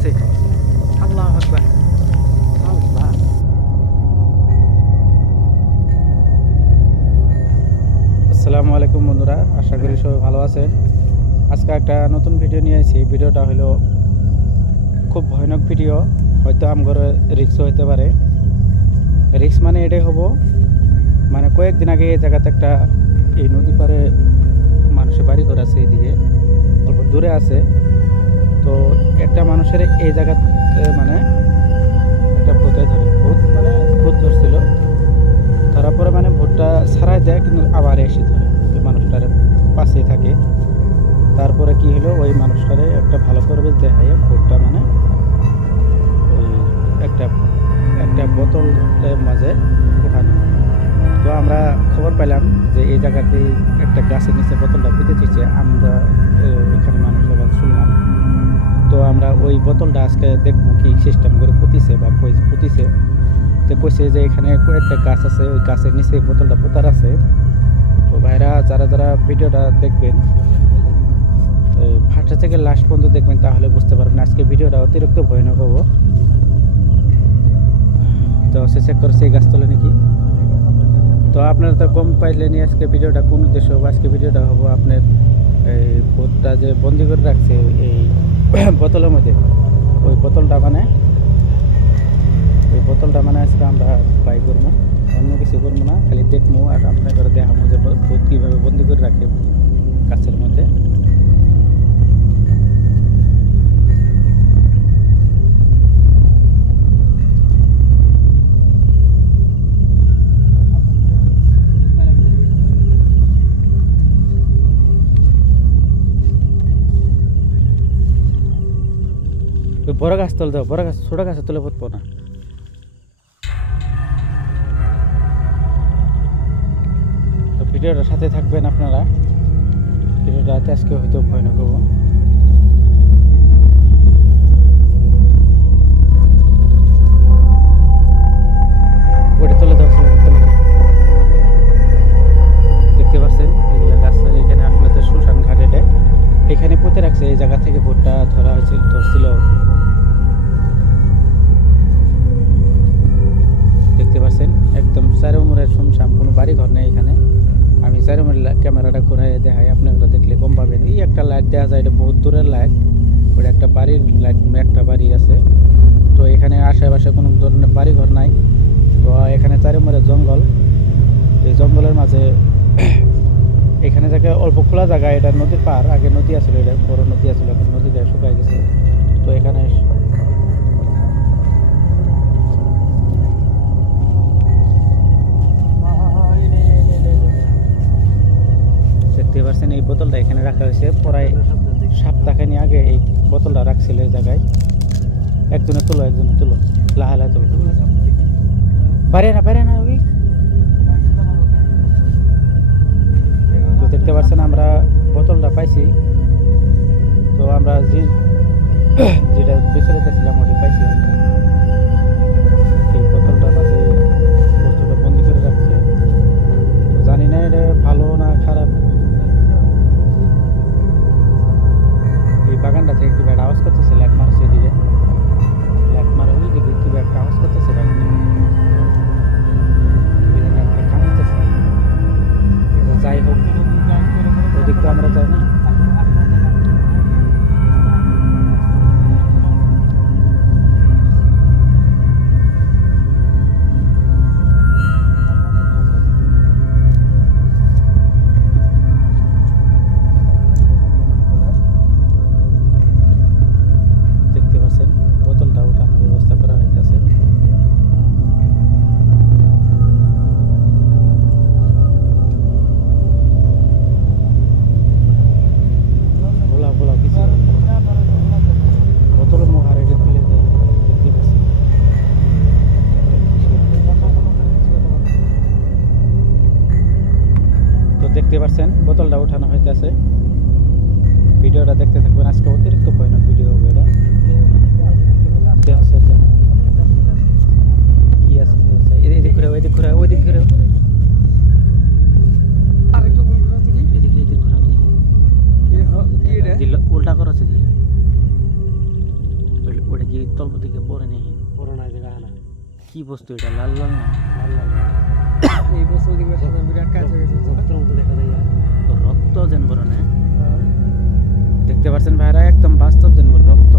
উঠছে আল্লাহ আসসালামু আলাইকুম বন্ধুরা। আশা করি সবাই ভালো আছেন। আজকে একটা নতুন ভিডিও নিয়ে এসেছি ভিডিওটা হলো খুব ভয়ানক ভিডিও। হয়তো আমগর রিক্স হইতে পারে। রিক্স মানে এটাই হব মানে কয়েকদিন আগে এই জায়গাতে একটা এই নদী পারে মানুষের বাড়ি ঘর আছে এইদিকে অল্প দূরে আছে। তো একটা মানুষের এই জায়গাতে মানে একটা ভূতে ধরে ভূত মানে ভূত ধরছিল। ধরার পরে মানে ভোটটা ছাড়াই দেয়, কিন্তু আবার এসে ধরে। ওই মানুষটার পাশেই থাকে। তারপরে কি হলো? ওই মানুষটারে একটা ভালো পরিবেশ দেখাইয়ে ভোটটা মানে ওই একটা একটা বোতলের মাঝে উঠানো। তো আমরা খবর পেলাম যে এই জায়গাতে একটা গাছের নিচে বোতলটা পুঁতে দিচ্ছে আমরা এখানে মানুষের কাছে শুনলাম। তো আমরা ওই বোতলটা আজকে দেখব কি সিস্টেম করে পুঁতিছে বা পুঁতিছে। তো কইছে যে এখানে একটা গাছ আছে, ওই গাছের নিচে বোতলটা পোতার আছে। তো ভাইরা, যারা যারা ভিডিওটা দেখবেন ফার্স্ট থেকে লাস্ট পর্যন্ত দেখবেন, তাহলে বুঝতে পারবেন আজকে ভিডিওটা অতিরিক্ত ভয়ানক হব। তো সে চেক করছে এই গাছতলা নাকি? তো আপনারা তো কম পাইলেনি আজকে ভিডিওটা কোন উদ্দেশ্য হব, আজকে ভিডিওটা হব আপনার, এই ভোটটা যে বন্দি করে রাখছে, এই বোতলের মধ্যে। ওই বোতলটা মানে ওই বোতলটা মানে আজকে আমরা ট্রাই করব। অন্য কিছু করব না, খালি দেখব আর আপনাদের দেখাবো যে ভূত কীভাবে বন্দি করে রাখে গাছের মধ্যে। বড় গাছ তুলে দাও, বড় গাছ, ছোট গাছের তলে পড়ব না তো ভিডিওটার সাথে থাকবেন আপনারা। ভিডিওটা আজকে হয়তো ভয় না ওটা শুনশাম কোনো বাড়ি ঘর নেই এখানে। আমি চারোমুরের ক্যামেরাটা ঘুরাই দেখাই, আপনারা দেখলে কম পাবেন। এই একটা লাইট দেওয়া যায়, এটা বহুত দূরের লাইট ওটা একটা বাড়ির লাইট একটা বাড়ি আছে। তো এখানে আশেপাশে কোনো ধরনের বাড়ি ঘর নাই। তো এখানে চারোমুরের জঙ্গল। এই জঙ্গলের মাঝে এখানে জায়গায় অল্প খোলা জায়গা, এটা নদীর পার আগে নদী আছিল, এটা বড় নদী আছিল, এখন নদীটা শুকাই গেছে। তো এখানে বোতলটা এখানে রাখা হয়েছে। প্রায় সপ্তাহখানি আগে এই বোতলটা রাখছিল এই জায়গায়। একজনে তুলো একজনে তুলো। লাহা লাহা তুলো। পারে না পারে না, ওই। দেখতে পাচ্ছেন আমরা বোতলটা পাইছি। তো আমরা যে যেটা বেছে রেখেছিলাম ওটি পাইছি বোতলটা উঠানো হইতেছে। ভিডিওটা দেখতে থাকবেন। আজকে অতিরিক্ত ভয়ানক ভিডিও হবে এটা। কি আছে উল্টা পরে বস্তু এটা? লাল লাল না? লাল লাল। এই বস্তু বিরাট কাজ হয়ে গেছে। দেখা যায়। রক্ত যেন বরণে দেখতে পাচ্ছেন ভাইরা একদম বাস্তব যেন রক্ত।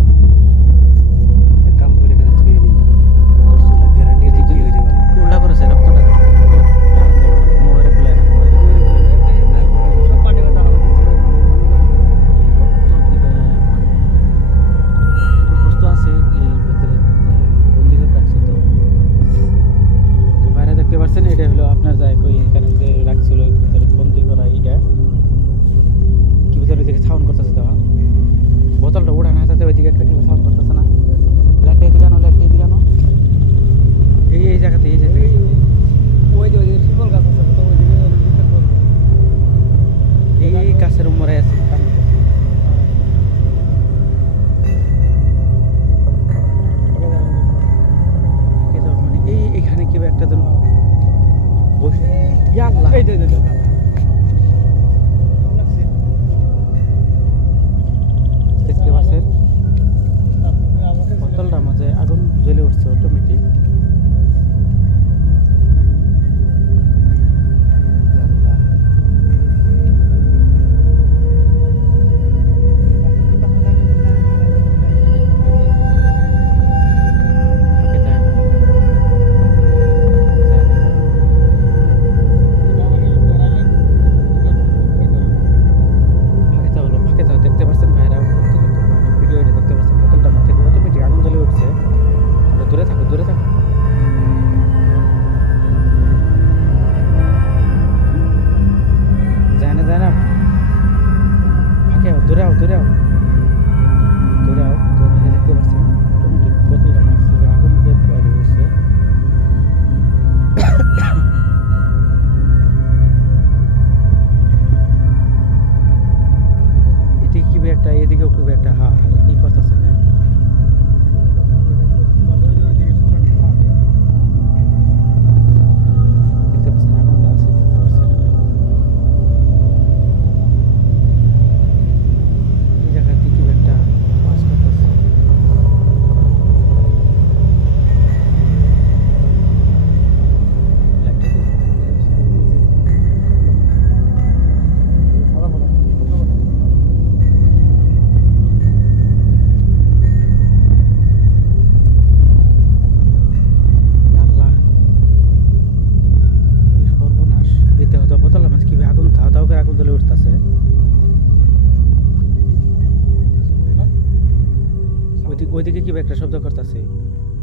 ওইদিকে কি একটা শব্দ করতেছে।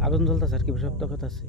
আগুন জ্বলতেছে আর কি শব্দ করতেছে।